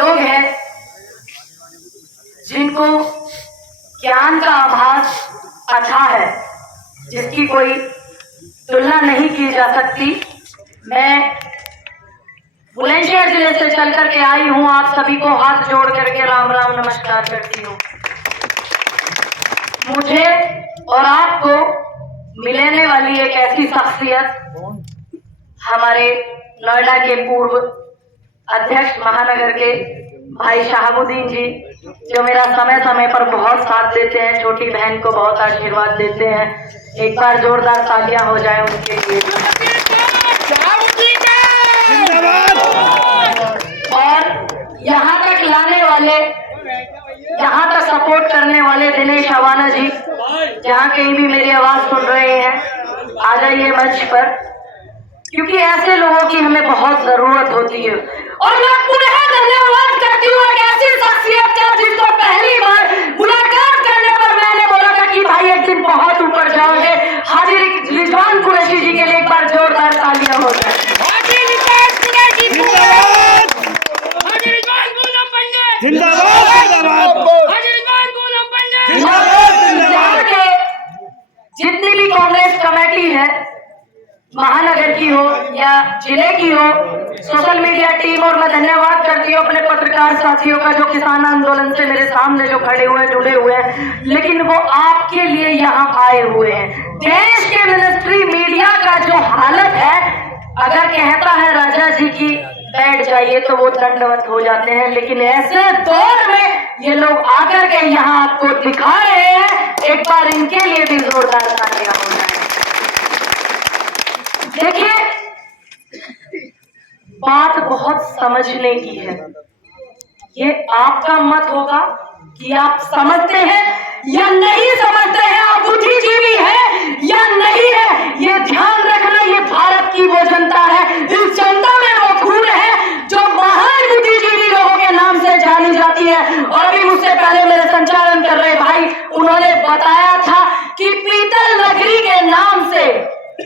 लोग हैं जिनको ज्ञान का आभास अथाह है, जिसकी कोई तुलना नहीं की जा सकती। मैं बुलंदशहर जिले से चल करके आई हूँ, आप सभी को हाथ जोड़ करके राम राम नमस्कार करती हूँ। मुझे और आपको मिलने वाली एक ऐसी शख्सियत हमारे नोएडा के पूर्व अध्यक्ष महानगर के भाई शहाबुद्दीन जी, जो मेरा समय समय पर बहुत साथ देते हैं, छोटी बहन को बहुत आशीर्वाद देते हैं। एक बार जोरदार तालियां हो जाए उनके लिए। और यहाँ तक लाने वाले, यहाँ तक सपोर्ट करने वाले दिनेश अवाना जी, जहाँ कहीं भी मेरी आवाज सुन रहे हैं, आ जाइए मंच पर, क्योंकि ऐसे लोगों की हमें बहुत जरूरत होती है। और मैं पुनः धन्यवाद करती हूँ एक ऐसी शख्सियत का जिसको पहली बार मुलाकात करने पर मैंने बोला था कि भाई एक दिन बहुत ऊपर जाओगे। हाजी रिजवान कुरैशी जी के लिए एक बार जोरदार तालियां हो जाए। जितनी भी कांग्रेस कमेटी है, महानगर की हो या जिले की हो, सोशल मीडिया टीम, और मैं धन्यवाद करती हूँ अपने पत्रकार साथियों का जो किसान आंदोलन से मेरे सामने जो खड़े हुए हैं, जुड़े हुए हैं, लेकिन वो आपके लिए यहाँ आए हुए हैं। देश के मिनिस्ट्री मीडिया का जो हालत है, अगर कहता है राजा जी की बैठ जाइए तो वो दंडवत हो जाते हैं, लेकिन ऐसे दौर में ये लोग आकर के यहाँ आपको दिखा रहे हैं। एक बार इनके लिए भी जोरदार तालियां हो जाए। देखिए, बात बहुत समझने की है। ये आपका मत होगा कि आप समझते हैं या नहीं समझते हैं, आप बुद्धिजीवी हैं या नहीं है, ये ध्यान रखना। ये भारत की वो जनता है, इस जनता में वो खून है जो महान बुद्धिजीवी लोगों के नाम से जानी जाती है। और अभी मुझसे पहले मेरे संचालन कर रहे भाई, उन्होंने बताया था कि पीतल नगरी के नाम से,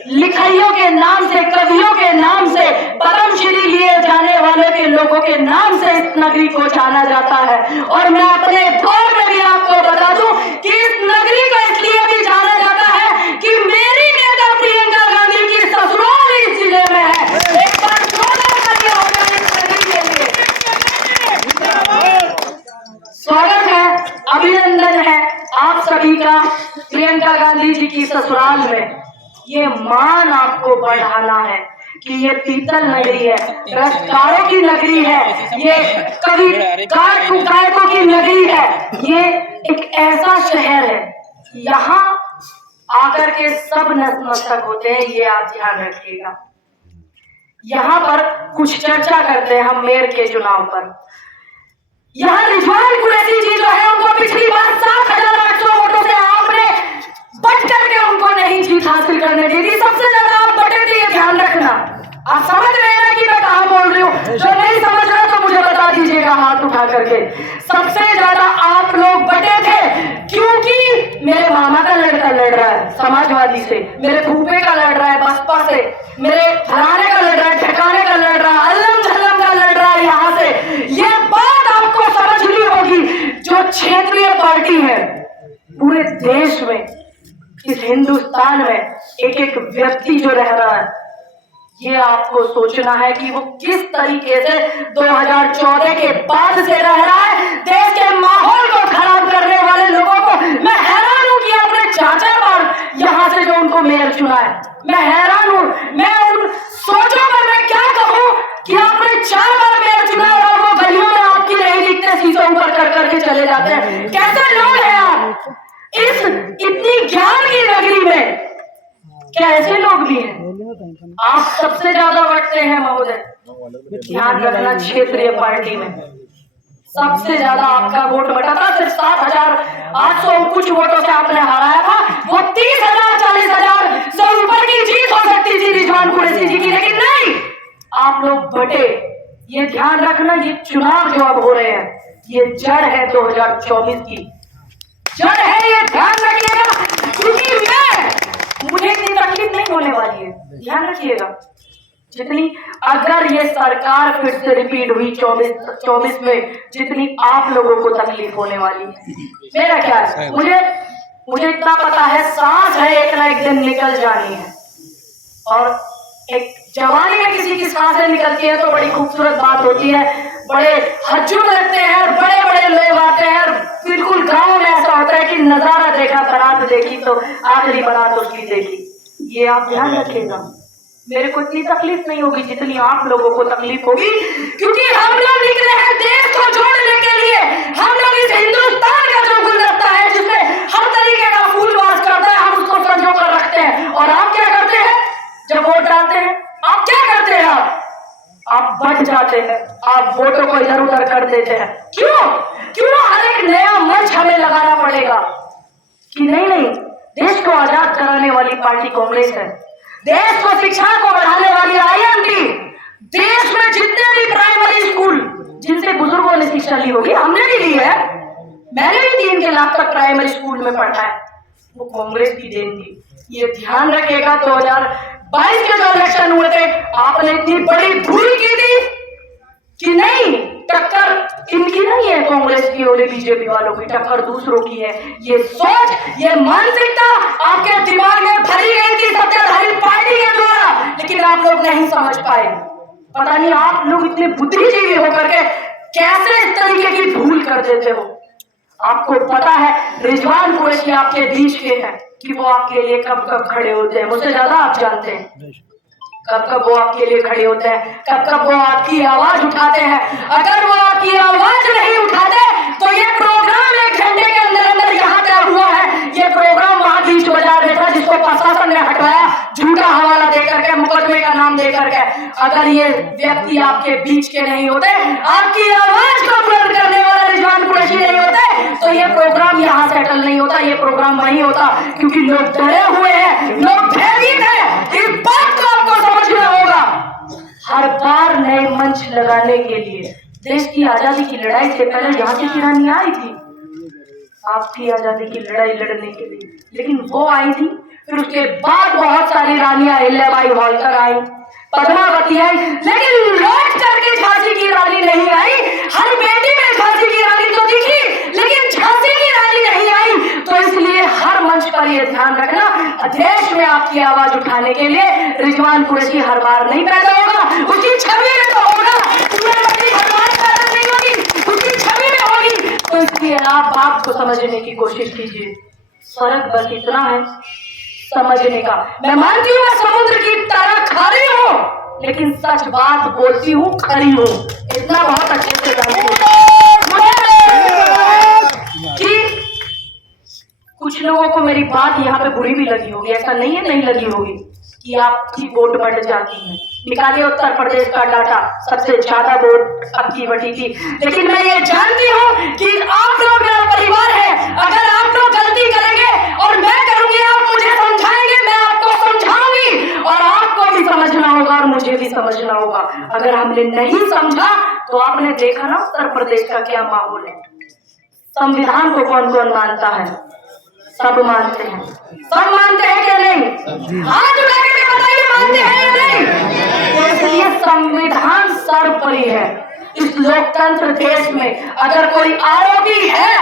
लिखइयों के नाम से, कवियों के नाम से, पद्मश्री लिए जाने वाले के लोगों के नाम से इस नगरी को जाना जाता है। और मैं अपने दौर में भी आपको बता दूं कि इस नगरी को इसलिए भी जाना जाता है कि मेरी नेता प्रियंका गांधी की ससुराल इस जिले में है। एक बार जोरदार तालियां हो जाए इस नगरी के लिए। स्वागत है, अभिनंदन है आप सभी का प्रियंका गांधी जी की ससुराल में। ये मान आपको बढ़ाना है कि ये पीतल नगरी है, रसकारों की नगरी है, ये कवि गायकों की नगरी है। ये एक ऐसा शहर है, यहाँ आकर के सब नतमस्तक होते हैं, ये आप ध्यान रखिएगा। यहाँ पर कुछ चर्चा करते हैं हम मेयर के चुनाव पर। यहाँ रिजवान कुरैशी जी जो है, उनको पिछली बार 7,800 वोटों से आपने बच करके उनको नहीं जीत हासिल करने दी थी। सबसे ज्यादा आप बटे थे, ये ध्यान रखना। आप समझ रहे हैं ना कि मैं कहाँ बोल रही हूँ? जो नहीं समझ रहा तो मुझे बता दीजिएगा हाथ उठा करके। सबसे ज्यादा आप लोग बटे थे क्योंकि मेरे मामा का लड़का लड़ रहा है समाजवादी से, मेरे फूफे का लड़ रहा है बसपा से, मेरे घराने का लड़ रहा है, ठिकाने का लड़ रहा है, अल्लम झल्लम का लड़ रहा है यहाँ से। ये बात आपको समझनी होगी। जो क्षेत्रीय पार्टी है पूरे देश में, इस हिंदुस्तान में एक एक व्यक्ति जो रह रहा है, ये आपको सोचना है कि वो किस तरीके से 2014 के बाद से रह रहा है। देश के माहौल को खराब करने वाले लोगों को मैं हैरान हूं कि आपने 4 बार यहाँ से जो उनको मेयर चुना है, मैं हैरान हूं। मैं उन सोचों पर मैं क्या कहूं कि आपने 4 बार मेयर चुना है और वो गलियों में आपकी नहीं दिखते, शीशों ऊपर कर करके चले जाते हैं। कैसे लोग हैं आप? इस इतनी ज्ञान की नगरी में क्या ऐसे लोग भी हैं? आप सबसे ज्यादा बटते हैं महोदय, ध्यान रखना। क्षेत्रीय पार्टी में सबसे ज्यादा आपका वोट बटा था, सिर्फ 7,800 कुछ वोटों से आपने हराया था। वो 30,000 40,000 से ऊपर की जीत हो सकती थी रिजवान कुरैशी जी की, लेकिन नहीं, आप लोग बटे। ये ध्यान रखना। ये चुनाव जो अब हो रहे हैं, ये जड़ है 2024 की, जड़ है, ये ध्यान रखिएगा। क्योंकि मुझे इतनी तकलीफ नहीं होने वाली है, ध्यान रखिएगा। जितनी अगर ये सरकार फिर से रिपीट हुई 24 में, जितनी आप लोगों को तकलीफ होने वाली है। मेरा ख्याल, मुझे इतना पता है, सांस है एक ना एक दिन निकल जानी है। और एक जवानी में किसी की सांसें निकलती है तो बड़ी खूबसूरत बात होती है, बड़े हजूम लगते हैं और बड़े बड़े लोग आते हैं। और बिल्कुल गांव में ऐसा होता है कि नजारा देखा, बारात देखी तो आखिरी बारात उसकी देखी। ये आप ध्यान रखिएगा, मेरे को इतनी तकलीफ नहीं होगी जितनी आप लोगों को तकलीफ होगी, क्योंकि हम लोग निकले हैं देश को जोड़ने के लिए। हम लोग इस हिंदुस्तान का जो गुलदस्ता है जिसमें हर तरीके का फूल वास करता है, हम उसको संजो कर रखते हैं। और आप क्या करते हैं जब वोट डालते हैं? आप क्या करते हैं? आप बच जाते हैं, आप वोटों को इधर उधर कर देते हैं। क्यों हर एक नया मंच हमें लगाना पड़ेगा कि नहीं, देश को आजाद कराने वाली पार्टी कांग्रेस है, देश को शिक्षा को बढ़ाने वाली IMT, देश में जितने भी प्राइमरी स्कूल जिनसे बुजुर्गों ने शिक्षा ली होगी, हमने भी ली है, मैंने भी 3 के लाख तक प्राइमरी स्कूल में पढ़ा है, वो कांग्रेस की देन थी। ये ध्यान रखिएगा। 2022 के जो इलेक्शन हुए थे, आपने इतनी बड़ी भूल की थी कि नहीं, टक्कर इनकी नहीं है कांग्रेस की और बीजेपी वालों की, टक्कर दूसरों की है। ये सोच, ये मानसिकता आपके दिमाग में भरी गई थी सत्ताधारी पार्टी के द्वारा, लेकिन आप लोग नहीं समझ पाए। पता नहीं आप लोग इतने बुद्धिजीवी होकर के कैसे इस तरीके की भूल कर देते हो। आपको पता है रिजवान कुरैशी आपके बीच के हैं कि वो आपके लिए कब कब खड़े होते हैं, मुझसे ज्यादा आप जानते हैं कब कब वो आपके लिए खड़े होते हैं, कब कब वो आपकी आवाज उठाते हैं। अगर वो आपकी आवाज नहीं उठाते तो ये प्रोग्राम 1 घंटे के अंदर अंदर यहाँ तय हुआ है। ये प्रोग्राम वहां बीच बाजार में था जिसको प्रशासन ने हटवाया, झूठा हवाला देकर के, मुकदमे का नाम देकर के। अगर ये व्यक्ति आपके बीच के नहीं होते, आपकी आवाज को बुलंद करने वाला रिजवान कुरैशी नहीं होते, तो ये प्रोग्राम यहाँ सेटल नहीं होता, ये प्रोग्राम वहीं होता। क्योंकि लोग डरे हुए हैं, लोग भयभीत हैं। इस बात को आपको समझना होगा। हर बार नए मंच लगाने के लिए, देश की आजादी की लड़ाई से पहले झांसी की रानी आई थी आपकी आजादी की लड़ाई लड़ने के लिए, लेकिन वो आई थी। फिर उसके बाद बहुत सारी रानियां, अहिल्याबाई होलकर आई, पद्मावती आई, लेकिन लौट करके झांसी की रानी नहीं आई। हर बेटी में झांसी की रानी तो दिखी, लेकिन झांसी की रानी नहीं आई। तो इसलिए हर मंच पर यह ध्यान रखना, देश में आपकी आवाज उठाने के लिए रिजवान कुरैशी हर बार नहीं पैदा होगा, उसकी छवि में तो होगा, नहीं होगी, उसकी छवि में होगी। तो इसलिए आप बात को समझने की कोशिश कीजिए। फर्क बस इतना है समझने का। मैं मानती हूँ मैं समुद्र की तरह खारी हूँ, लेकिन सच बात बोलती हूँ, खरी हूँ, इतना बहुत अच्छे से जानती हूँ। कि कुछ लोगों को मेरी बात यहाँ पे बुरी भी लगी होगी, ऐसा नहीं है नहीं लगी होगी कि आपकी वोट बढ़ जाती है। निकालिए उत्तर प्रदेश का डाटा, सबसे ज्यादा वोट आपकी बढ़ी थी। लेकिन मैं ये जानती हूँ कि आप लोग मेरा परिवार है। अगर आप लोग गलती करेंगे और मैं करूंगी, आप मुझे समझाएंगे, मैं आपको समझाऊंगी, और आपको भी समझना होगा और मुझे भी समझना होगा। अगर हमने नहीं समझा तो आपने देखा ना उत्तर प्रदेश का क्या माहौल है। संविधान को कौन कौन मानता है? सब मानते हैं। सब मानते हैं क्या नहीं? हाथ उठा के बताइए, मानते हैं या नहीं? इसलिए संविधान सर्वोपरि है इस लोकतंत्र देश में। अगर कोई आरोपी है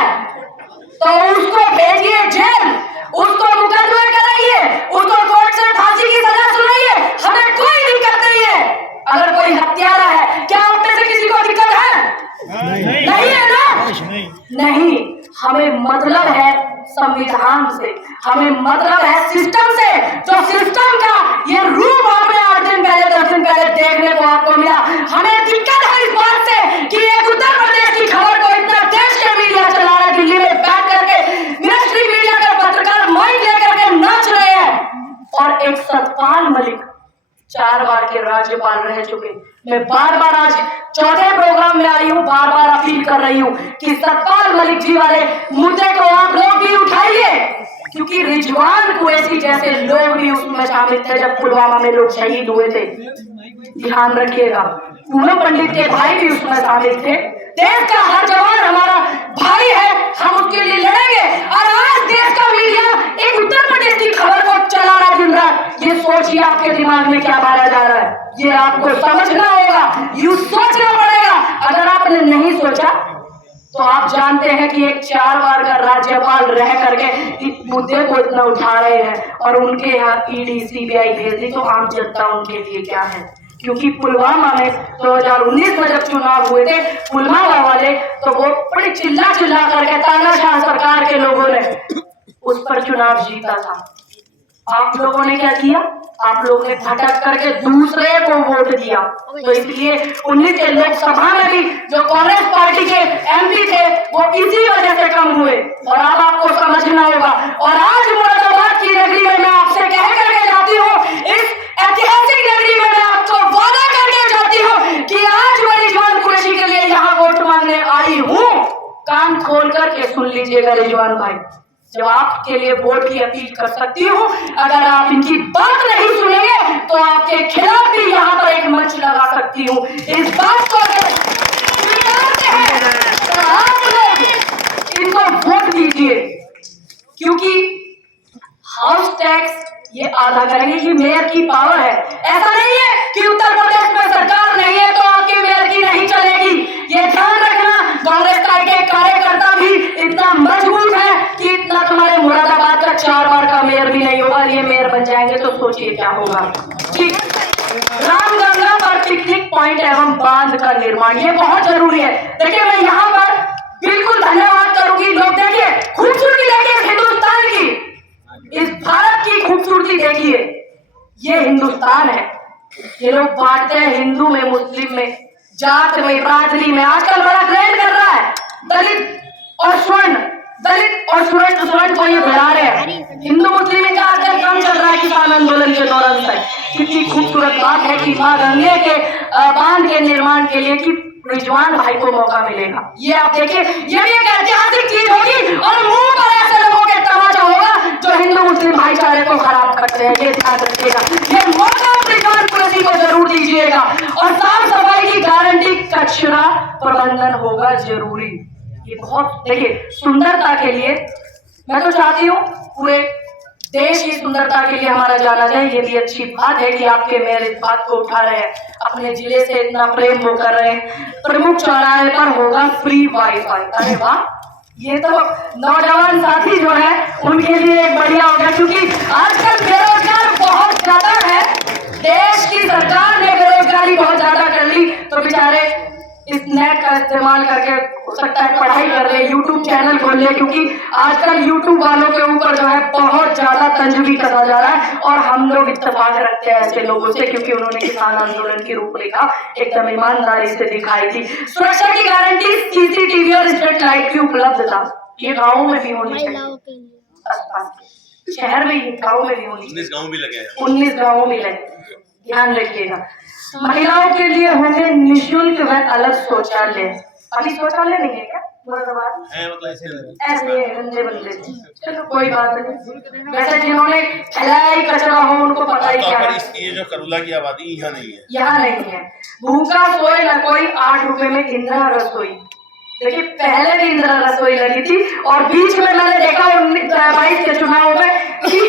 तो उसको भेजिए जेल, उसको मुकदमा कराइए, उसको कोर्ट से फांसी की सजा सुनाइए, हमें कोई दिक्कत नहीं है। अगर कोई हत्यारा है, क्या आप में से किसी को दिक्कत है? नहीं है ना? नहीं, हमें मतलब है संविधान से, हमें मतलब है सिस्टम से। जो सिस्टम का ये रूप हमें 8 दिन पहले 10 दिन पहले देखने को आपको मिला। हमें दिक्कत है इस बात से कि एक उत्तर प्रदेश की खबर को इतना देश के मीडिया चला रहा है, दिल्ली में बैठ करके मिनिस्ट्री मीडिया का पत्रकार माइक लेकर के नाच रहे हैं। और एक सतपाल मलिक 4 बार के राज्यपाल रह चुके। मैं बार बार आज 4थे प्रोग्राम में आई हूँ, बार बार अपील कर रही हूँ कि सतपाल मलिक जी वाले मुद्दे को आप लोग भी उठाइए, क्योंकि रिजवान कुरैशी जैसे लोग भी उसमें शामिल थे जब पुलवामा में लोग शहीद हुए थे। ध्यान रखिएगा, पूनम पंडित के भाई भी उसमें शामिल थे। देश का हर जवान हमारा भाई है, हम उसके लिए लड़ेंगे। और आज देश का मीडिया एक उत्तर प्रदेश की खबर को चला रहा दिन रात, ये ये सोचिए आपके दिमाग में क्या भरा जा रहा है, ये आपको समझना होगा, यूं सोचना पड़ेगा। अगर आपने नहीं सोचा तो आप जानते हैं कि एक 4 बार का राज्यपाल रह करके इस मुद्दे को इतना उठा रहे हैं और उनके यहाँ ईडी सीबीआई भेज दी, तो आम जनता उनके लिए क्या है। क्योंकि पुलवामा में 2019 में जब चुनाव हुए थे, पुलवामा वाले तो वो बड़ी चिल्ला करके तानाशाह सरकार के लोगों ने उस पर चुनाव जीता था। आप लोगों ने क्या किया, आप लोगों ने भटक करके दूसरे को वोट दिया। तो इसलिए 19 के लोकसभा में भी जो कांग्रेस पार्टी के एमपी थे वो इसी वजह से कम हुए। और अब आपको समझना होगा। और आज मुरादाबाद की नगरी में मैं आपसे कह करके जाती हूँ, इस ऐतिहासिक नगरी में मैं आपको वादा करके जाती हूँ कि आज मैं रिजवान कुरैशी के लिए यहाँ वोट मांगने आई हूँ। कान खोल करके सुन लीजिएगा रिजवान भाई, जब आपके लिए वोट की अपील कर सकती हूँ, अगर आप इनकी बात नहीं सुनेंगे तो आपके खिलाफ भी यहाँ पर एक मंच लगा सकती हूँ। इस बात को अगर स्वीकारते हैं तो आप लोग इनको वोट दीजिए, क्योंकि हाउस टैक्स ये आधा करेंगे, ये मेयर की पावर है। ऐसा नहीं है कि उत्तर प्रदेश में सरकार नहीं है तो आपके मेयर की नहीं चलेगी। ये ध्यान रखना, कांग्रेस का एक कार्यकर्ता भी इतना मजबूत है कि इतना तुम्हारे मुरादाबाद का 4 बार का मेयर भी नहीं होगा। ये मेयर बन जाएंगे तो सोचिए क्या होगा। ठीक, रामगंगा पर पिकनिक पॉइंट एवं बांध का निर्माण ये बहुत जरूरी है। देखिए मैं यहाँ पर बिल्कुल धन्यवाद करूंगी। लोग देखिए खूबसूरती देखिए हिंदुस्तान की, इस भारत की खूबसूरती देखिए, ये हिंदुस्तान है। ये लोग बांटते हैं हिंदू में, मुस्लिम में, जात में, बिरादरी में। आजकल बड़ा ट्रेंड कर रहा है दलित और स्वर्ण, दलित और स्वर्ण को ये बढ़ा रहे हैं। हिंदू मुस्लिम का आजकल कम चल रहा है किसान आंदोलन के दौरान तक। कितनी खूबसूरत बात है कि मां गंगे के बांध के निर्माण के लिए कि रिजवान भाई को मौका मिलेगा। ये आप देखिए, ये भी एक ऐतिहासिक चीज होगी और मुंह पर ऐसे लोगों के तमाचा होगा जो हिंदू मुस्लिम भाईचारे को खराब करते हैं। ये ध्यान रखिएगा, ये मौका रिजवान कुरैशी को जरूर दीजिएगा। और साफ सफाई की गारंटी, कचरा प्रबंधन होगा जरूरी। ये बहुत देखिए सुंदरता के लिए मैं तो चाहती हूँ पूरे देश की सुंदरता के लिए हमारा जाना जाए। ये भी अच्छी बात है कि आपके मेयर इस बात को उठा रहे हैं, अपने जिले से इतना प्रेम वो कर रहे हैं। प्रमुख चौराहे पर होगा फ्री वाईफाई। अरे वाह, ये तो नौजवान साथी जो है उनके लिए एक बढ़िया होगा, क्योंकि आजकल बेरोजगार बहुत ज्यादा है। देश की सरकार ने बेरोजगारी बहुत ज्यादा कर ली, तो बेचारे इस नेट का इस्तेमाल करके हो सकता है पढ़ाई कर ले, यूट्यूब चैनल खोल ले, क्योंकि आजकल यूट्यूब वालों के ऊपर जो है बहुत ज्यादा तंज भी कसा जा रहा है। और हम लोग इत्तेफाक रखते हैं ऐसे लोगों से, क्योंकि उन्होंने किसान आंदोलन की रूपरेखा एकदम ईमानदारी से दिखाई थी। सुरक्षा की गारंटी, सीसीटीवी और स्ट्रीट लाइट की उपलब्धता ये गाँव में भी होनी चाहिए, शहर में ही, गाँव में भी होनी चाहिए। 19 गाँव भी लगे, 19 गाँव में लगे, ध्यान रखिएगा। महिलाओं के लिए होंगे निःशुल्क व अलग शौचालय। अभी शौचालय नहीं है क्या ऐसे गंदे बंदे, चलो कोई बात नहीं। वैसे जिन्होंने फैलाया कचरा हो उनको पता ही क्या है। ये जो करूला की आबादी यहाँ नहीं है, यहाँ नहीं है। भूखा सोए न कोई, 8 रुपए में इंदिरा रसोई। देखिए पहले भी इंदिरा रसोई लगी थी और बीच में मैंने देखा 1922 के चुनाव में कि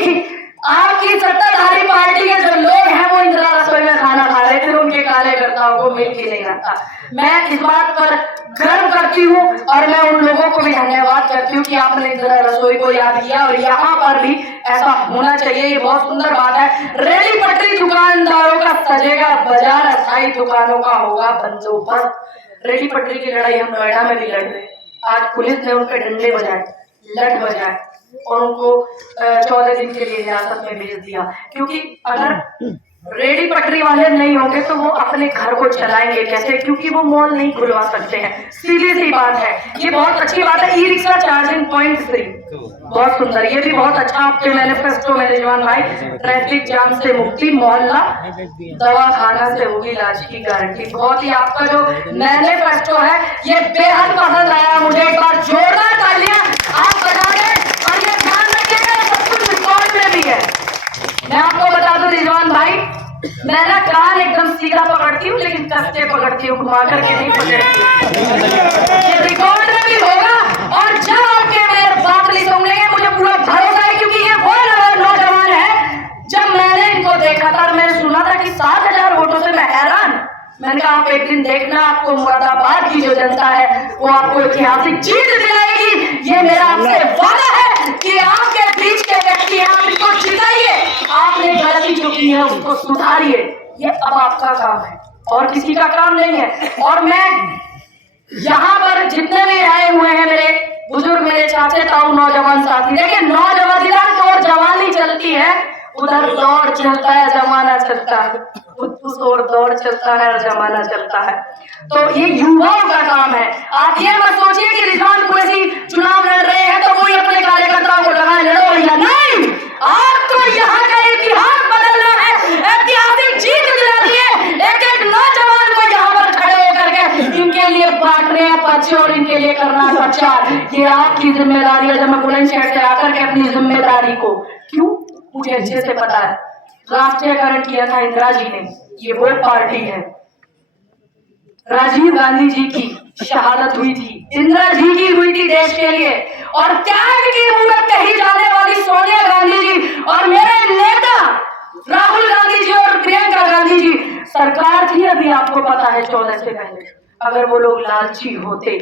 आपकी सत्ताधारी पार्टी के जो लोग हैं वो इंदिरा रसोई में खाना खा रहे थे, उनके कार्यकर्ताओं को मिल भी नहीं रहा। मैं इस बात पर गर्व करती हूँ और मैं उन लोगों को भी धन्यवाद करती हूँ कि आपने इंदिरा रसोई को याद किया और यहाँ पर भी ऐसा होना चाहिए। ये बहुत सुंदर बात है। रेली पटरी दुकानदारों का सजेगा बाजार, अस्थायी दुकानों का होगा बंदोबस्त। रेली पटरी की लड़ाई हम नोएडा में भी लड़ रहे हैं। आज पुलिस ने उनके डंडे बजाए, लठ बजाए और उनको 14 दिन के लिए हिरासत में भेज दिया, क्योंकि अगर रेडी पटरी वाले नहीं होंगे तो वो अपने घर को चलाएंगे कैसे, क्योंकि वो मॉल नहीं खुलवा सकते हैं। सीधी सी बात है। ये बहुत अच्छी बात है। E rickshaw charging point free, बहुत सुंदर। ये भी बहुत अच्छा आपके मैनिफेस्टो में रिजवान भाई। ट्रैफिक जाम से मुक्ति, मोहल्ला दवा खाना से होगी इलाज की गारंटी। बहुत ही आपका जो मैनिफेस्टो है ये बेहद पसंद आया मुझे। एक बार जोरदार तालियां आप बजा दें। और ये ध्यान रखिएगा सब कुछ रिकॉर्ड में भी है। मैं आपको बता दूं रिजवान भाई, मैं ना कान एकदम सीधा पकड़ती हूँ लेकिन कसते पकड़ती हूँ, घुमा करके नहीं पकड़ती। ये रिकॉर्ड में भी होगा और जब आपके मेरे बात नहीं सुनेंगे मुझे पूरा भरोसा है, क्योंकि ये वो नौजवान है जब मैंने इनको देखा था, मैंने सुना था कि 7,000 वोटों से, मैं हैरान। मैंने कहा आप एक दिन देखना, आपको मुरादाबाद की जो जनता है वो आपको ऐतिहासिक जीत दिलाएगी। ये मेरा आपसे वादा है कि आपके बीच के व्यक्ति हैं, आप इनको जिताइए, आपने गलती जो की है उसको सुधारिए। ये अब आपका काम है और किसी का काम नहीं है। और मैं यहाँ पर जितने भी आए हुए हैं मेरे बुजुर्ग, मेरे चाचे ताऊ, नौजवान साथी, देखिए नौजवान इधर तो जवानी चलती है, उधर दौड़ चलता है, जमाना चलता है, उस और दौड़ चलता है और जमाना चलता है। तो ये युवाओं का काम है। आप ये मत सोचिए कि रिजवान कुरैशी चुनाव लड़ रहे हैं तो कोई अपने कार्यकर्ताओं को लगाए लड़ो या नहीं। आपको यहाँ का इतिहास बदलना है, ऐतिहासिक जीत दिलानी है। एक एक नौजवान को यहाँ पर खड़े होकर के इनके लिए बांटने हैं पर्चे और इनके लिए करना प्रचार। ये आपकी जिम्मेदारी है। जब मैं बुलंदशहर से आकर के अपनी जिम्मेदारी को, क्यों मुझे अच्छे से पता है, राष्ट्रीयकरण किया था इंदिरा जी ने। ये वो पार्टी है, राजीव गांधी जी की शहादत हुई थी, इंदिरा जी की हुई थी देश के लिए, और त्याग की मूरत कही जाने वाली सोनिया गांधी जी और मेरे नेता राहुल गांधी जी और प्रियंका गांधी जी सरकार थी अभी, आपको पता है 14 से पहले। अगर वो लोग लालची होते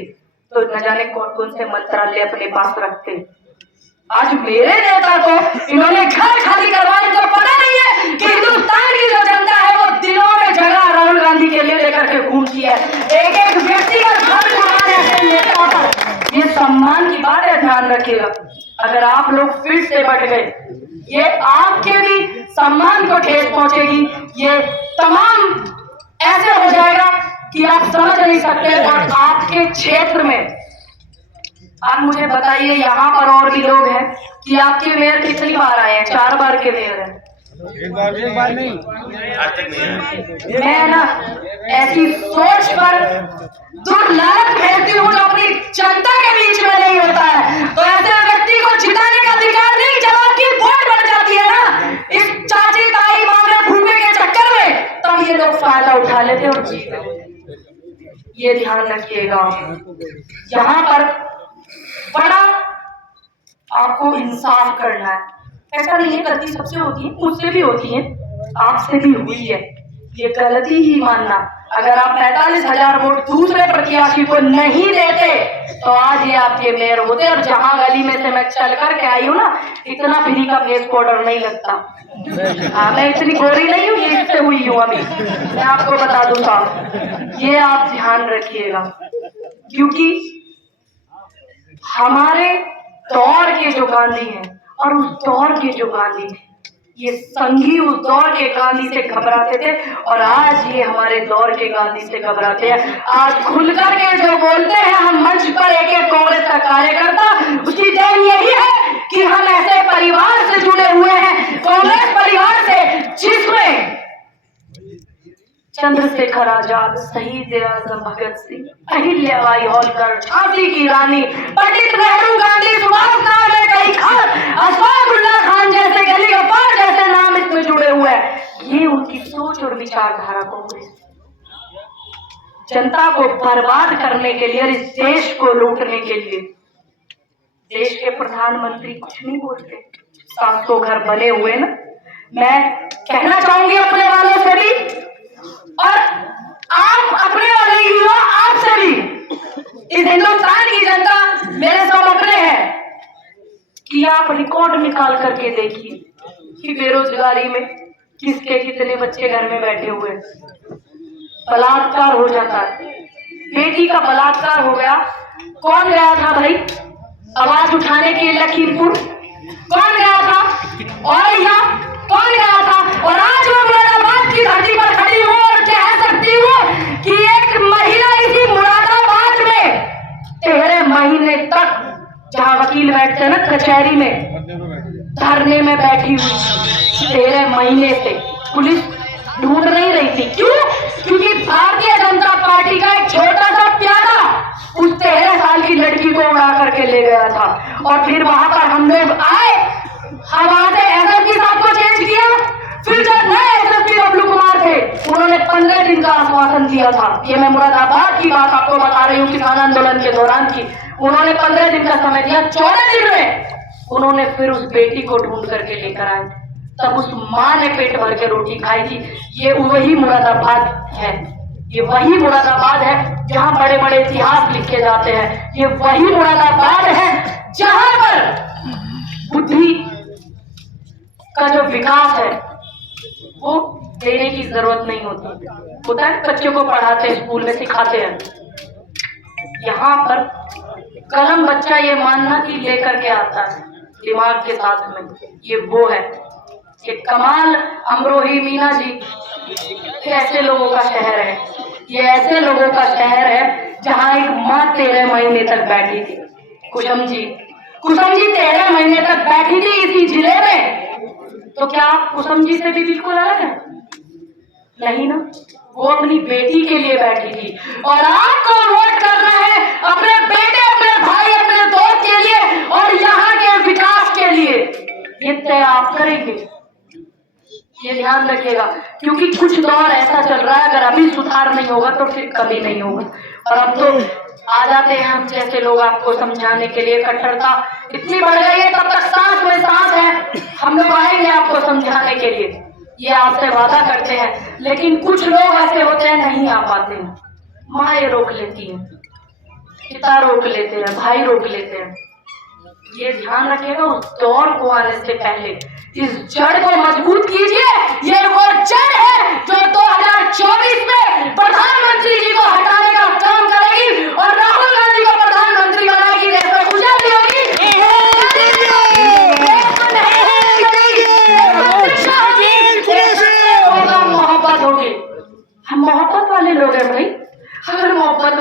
तो न जाने कौन कौन से मंत्रालय अपने पास रखते। आज मेरे नेता को इन्होंने घर खाली करवाया, तो पता नहीं है कि हिंदुस्तान की जो जनता है वो दिलों में जगह राहुल गांधी के लिए लेकर के घूमती है। एक एक व्यक्ति का घर कुर्बान है नेताओं पर। ये सम्मान की बात है, ध्यान रखिएगा। अगर आप लोग फिर से बढ़ गए, ये आपके भी सम्मान को ठेस पहुंचेगी। ये तमाम ऐसे हो जाएगा कि आप समझ नहीं सकते। और आपके क्षेत्र में आप मुझे बताइए, यहाँ पर और भी लोग हैं कि आपके मेयर कितनी बार आए हैं? 4 बार के मेयर हैं। एक बार नहीं। मैं ना ऐसी सोच पर दुर्लालच भेजती हूँ जो अपनी जनता के बीच में नहीं होता है। तो ऐसे व्यक्ति को जिताने का अधिकार नहीं, जब आपकी वोट बढ़ जाती है ना इस चाची ताई मामले फूफे के चक्कर में, तब ये लोग फायदा उठा लेते और जीत। ये ध्यान रखिएगा। यहाँ पर बड़ा आपको इंसाफ करना है। ऐसा नहीं है गलती सबसे होती है, मुझसे भी होती है, आपसे भी हुई है, ये गलती ही मानना। अगर आप 45,000 वोट दूसरे प्रत्याशी को नहीं देते तो आज ये आपके मेयर होते। और जहां गली में से मैं चल करके आई हूँ ना, इतना फ्री का फेस पाउडर नहीं लगता। मैं इतनी गोरी नहीं हूँ, ये इससे हुई हूँ अभी, मैं आपको बता दूं साहब। ये आप ध्यान रखिएगा, क्योंकि हमारे दौर के जो गांधी हैं और उस दौर के जो गांधी थे, ये संघी उस दौर के गांधी से घबराते थे और आज ये हमारे दौर के गांधी से घबराते हैं। आज खुलकर के जो बोलते हैं हम मंच पर, एक एक कांग्रेस का कार्यकर्ता, उसकी देन यही है कि हम ऐसे परिवार से जुड़े हुए हैं, कांग्रेस परिवार से, जिसमें चंद्रशेखर आजाद, शहीद आजम भगत सिंह, अहिल्याबाई होलकर, झांसी की रानी, पंडित नेहरू, गांधी, सुभाष नाम है कई खान, अशफाकुल्लाह खान जैसे, गली गफ्फार जैसे नाम इसमें जुड़े हुए हैं। ये उनकी सोच और विचारधारा कांग्रेस जनता को बर्बाद करने के लिए और इस देश को लूटने के लिए। देश के प्रधानमंत्री कुछ नहीं बोलते, 700 घर बने हुए ना। मैं कहना चाहूंगी अपने वालों से भी और आप अपने वाले ही हो, आपसे भी, इस हिंदुस्तान की जनता मेरे सब अपने हैं, कि आप रिकॉर्ड निकाल करके देखिए कि बेरोजगारी में किसके कितने बच्चे घर में बैठे हुए, बलात्कार हो जाता है, बेटी का बलात्कार हो गया, कौन गया था भाई आवाज उठाने के लिए? लखीमपुर कौन गया था? और यहाँ कौन गया था? और आज मैं मुरादाबाद की धरती पर खड़ी हूँ और कह सकती हूँ कि एक महिला इसी मुरादाबाद में 13 महीने तक, जहाँ वकील बैठते हैं ना कचहरी में, धरने में बैठी हुई 13 महीने से पुलिस ढूंढ नहीं रही थी। क्यों? क्योंकि भारतीय जनता पार्टी का एक छोटा सा प्यादा उस 13 साल की लड़की को उड़ा करके ले गया था। और फिर वहां पर हम लोग आए, हम वहां से एसएसपी साहब को चेंज किया, फिर जब नए एसएसपी बबलू कुमार थे, उन्होंने 15 दिन का आश्वासन दिया था। ये मैं मुरादाबाद की बात आपको बता रही हूँ, किसान आंदोलन के दौरान की। उन्होंने 15 दिन का समय दिया, 14 दिन में उन्होंने फिर उस बेटी को ढूंढ करके लेकर आए। तब उस माँ ने पेट भर के रोटी खाई थी। ये वही मुरादाबाद है, ये वही मुरादाबाद है जहाँ बड़े बड़े इतिहास लिखे जाते हैं। ये वही मुरादाबाद है जहाँ पर बुद्धि का जो विकास है वो देने की जरूरत नहीं होती। होता है बच्चों को पढ़ाते हैं, स्कूल में सिखाते हैं। यहाँ पर कलम बच्चा ये मानना कि लेकर के आता है दिमाग के साथ में, ये वो है। ये कमाल अमरोही मीना जी ऐसे लोगों का शहर है, ये ऐसे लोगों का शहर है जहाँ एक माँ 13 महीने तक बैठी थी। कुसुम जी 13 महीने तक बैठी थी इसी जिले में। तो क्या आप कुसुम जी से भी बिल्कुल अलग है? नहीं ना, वो अपनी बेटी के लिए बैठी थी। और आपको वोट करना है अपने बेटे, अपने भाई, अपने दोस्त के लिए और यहाँ के विकास के लिए। ये तय आप करेंगे, ये ध्यान रखिएगा, क्योंकि कुछ दौर ऐसा चल रहा है अगर अभी सुधार नहीं होगा तो फिर कभी नहीं होगा। और अब तो आ जाते हैं हम जैसे लोग आपको समझाने के लिए। कट्टरता इतनी बढ़ गई है, तब तक सांस में सांस है, हम लोग आएंगे आपको समझाने के लिए, ये आपसे वादा करते हैं। लेकिन कुछ लोग ऐसे होते हैं नहीं आ पाते हैं। माँ रोक लेती है, पिता रोक लेते हैं, भाई रोक लेते हैं। ये ध्यान रखिएगा, उस दौर को आने से पहले इस जड़ को मजबूत कीजिए। ये वो जड़ है जो 2024 में प्रधानमंत्री जी को हटाने का काम करेगी और राहुल गांधी को प्रधानमंत्री बनाएगी। देश में खुशहाली होगी, मोहब्बत होगी। हम मोहब्बत वाले लोग हैं भाई। अगर मोहब्बत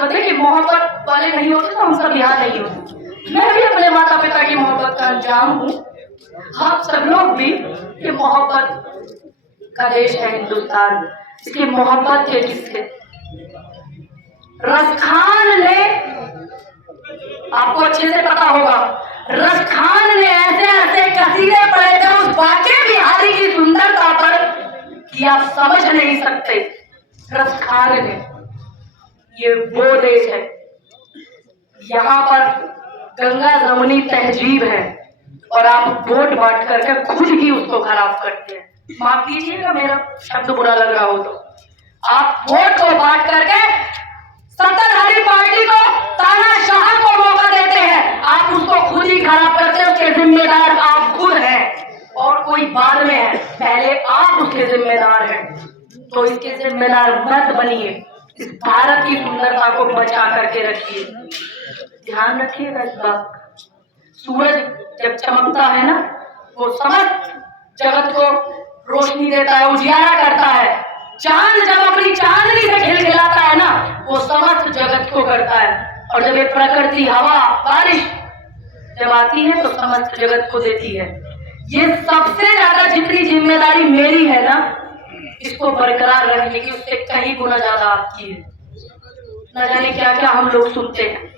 वाले नहीं होते तो हम सब यहाँ नहीं होते। मैं भी अपने माता पिता की मोहब्बत का अंजाम हूँ, आप सब लोग भी। ये मोहब्बत का देश है हिंदुस्तान, इसकी मोहब्बत के किस्से रसखान ने, आपको अच्छे से पता होगा, रसखान ने ऐसे ऐसे कसीदे पढ़े थे उस बाके बिहारी की सुंदरता पर कि आप समझ नहीं सकते। रसखान ने, ये वो देश है यहाँ पर गंगा जमुनी तहजीब है और आप वोट बांट करके खुद ही उसको खराब करते हैं। माफ कीजिएगा मेरा शब्द बुरा लग रहा हो तो। आप वोट को बांट करके सत्ताधारी पार्टी को, तानाशाह को मौका देते हैं, आप उसको खुद ही खराब करते हैं। उसके जिम्मेदार आप खुद हैं और कोई बाद में है, पहले आप उसके जिम्मेदार हैं। तो इसके जिम्मेदार मत बनिए, इस भारत की सुंदरता को बचा करके रखिए। ध्यान रखिएगा इस बात का। सूरज जब चमकता है ना, वो समस्त जगत को रोशनी देता है, उजियारा करता है। चांद जब अपनी चांदनी से खिलखिलाता है ना, वो समस्त जगत को करता है। और जब ये प्रकृति, हवा, बारिश जब आती है तो समस्त जगत को देती है। ये सबसे ज्यादा जितनी जिम्मेदारी मेरी है ना, इसको बरकरार रखने की, उससे कहीं गुना ज्यादा आपकी है। न जाने क्या क्या हम लोग सुनते हैं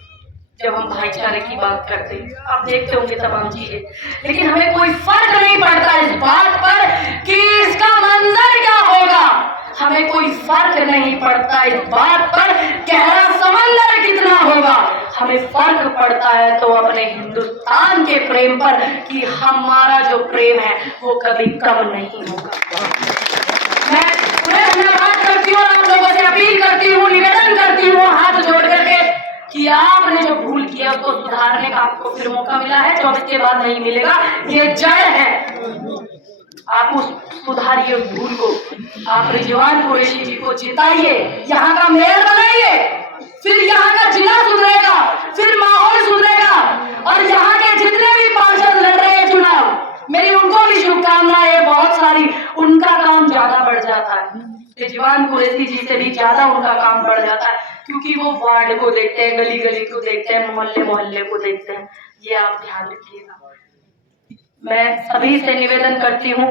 जब हम भाईचारे की बात करते हैं, आप देखते होंगे तमाम चीजें, लेकिन हमें कोई फर्क नहीं पड़ता इस बात पर कि इसका मंजर क्या होगा। हमें कोई फर्क नहीं पड़ता इस बात पर गहरा समंदर कितना होगा। हमें फर्क पड़ता है तो अपने हिंदुस्तान के प्रेम पर कि हमारा जो प्रेम है वो कभी कम नहीं होगा। मैं पूरे धन्यवाद करती हूँ, आप लोगों से अपील करती हूँ, निवेदन करती हूँ हाथ जोड़ करके कि आपने जो भूल किया उसको सुधारने का आपको फिर मौका मिला है, 24 के बाद नहीं मिलेगा। ये जड़ है, आप उस सुधारिए उस भूल को। आप रिजवान कुरैशी जी को जिताइए, यहाँ का मेयर बनाइए, फिर यहाँ का जिला सुधरेगा, फिर माहौल सुधरेगा। और यहाँ के जितने भी पार्षद लड़ रहे हैं चुनाव, मेरी उनको भी शुभकामनाएं बहुत सारी। उनका काम ज्यादा बढ़ जाता है, रिजवान कुरैशी जी से भी ज्यादा उनका काम बढ़ जाता है, क्योंकि वो वार्ड को देखते हैं, गली गली को देखते हैं, मोहल्ले मोहल्ले को देखते हैं। ये आप ध्यान रखिएगा। मैं सभी से निवेदन करती हूँ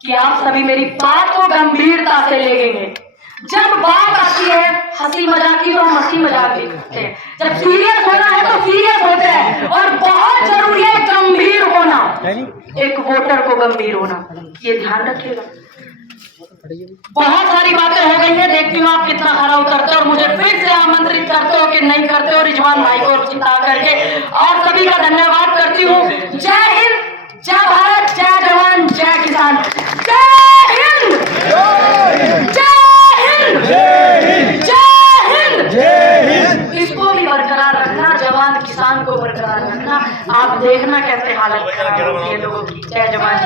कि आप सभी मेरी बात को गंभीरता से लेंगे। जब बात आती है हंसी मजाक की तो हम हंसी मजाक भी करते हैं, जब सीरियस होना है तो सीरियस होते हैं। और बहुत जरूरी है गंभीर होना, एक वोटर को गंभीर होना, ये ध्यान रखिएगा। बहुत सारी बातें हो गई है, देखती हूँ आप कितना खरा उतरते हो और मुझे फिर से आमंत्रित करते हो कि नहीं करते हो रिजवान भाई को जिता करके। और सभी का धन्यवाद करती हूँ। जय हिंद, जय भारत, जय जवान, जय किसान, जय हिंद, जय हिंद, जय हिंद। इसको भी बरकरार रखना, जवान किसान को बरकरार रखना। आप देखना कैसे हालत खराब होती है लोगों की। जय जवान।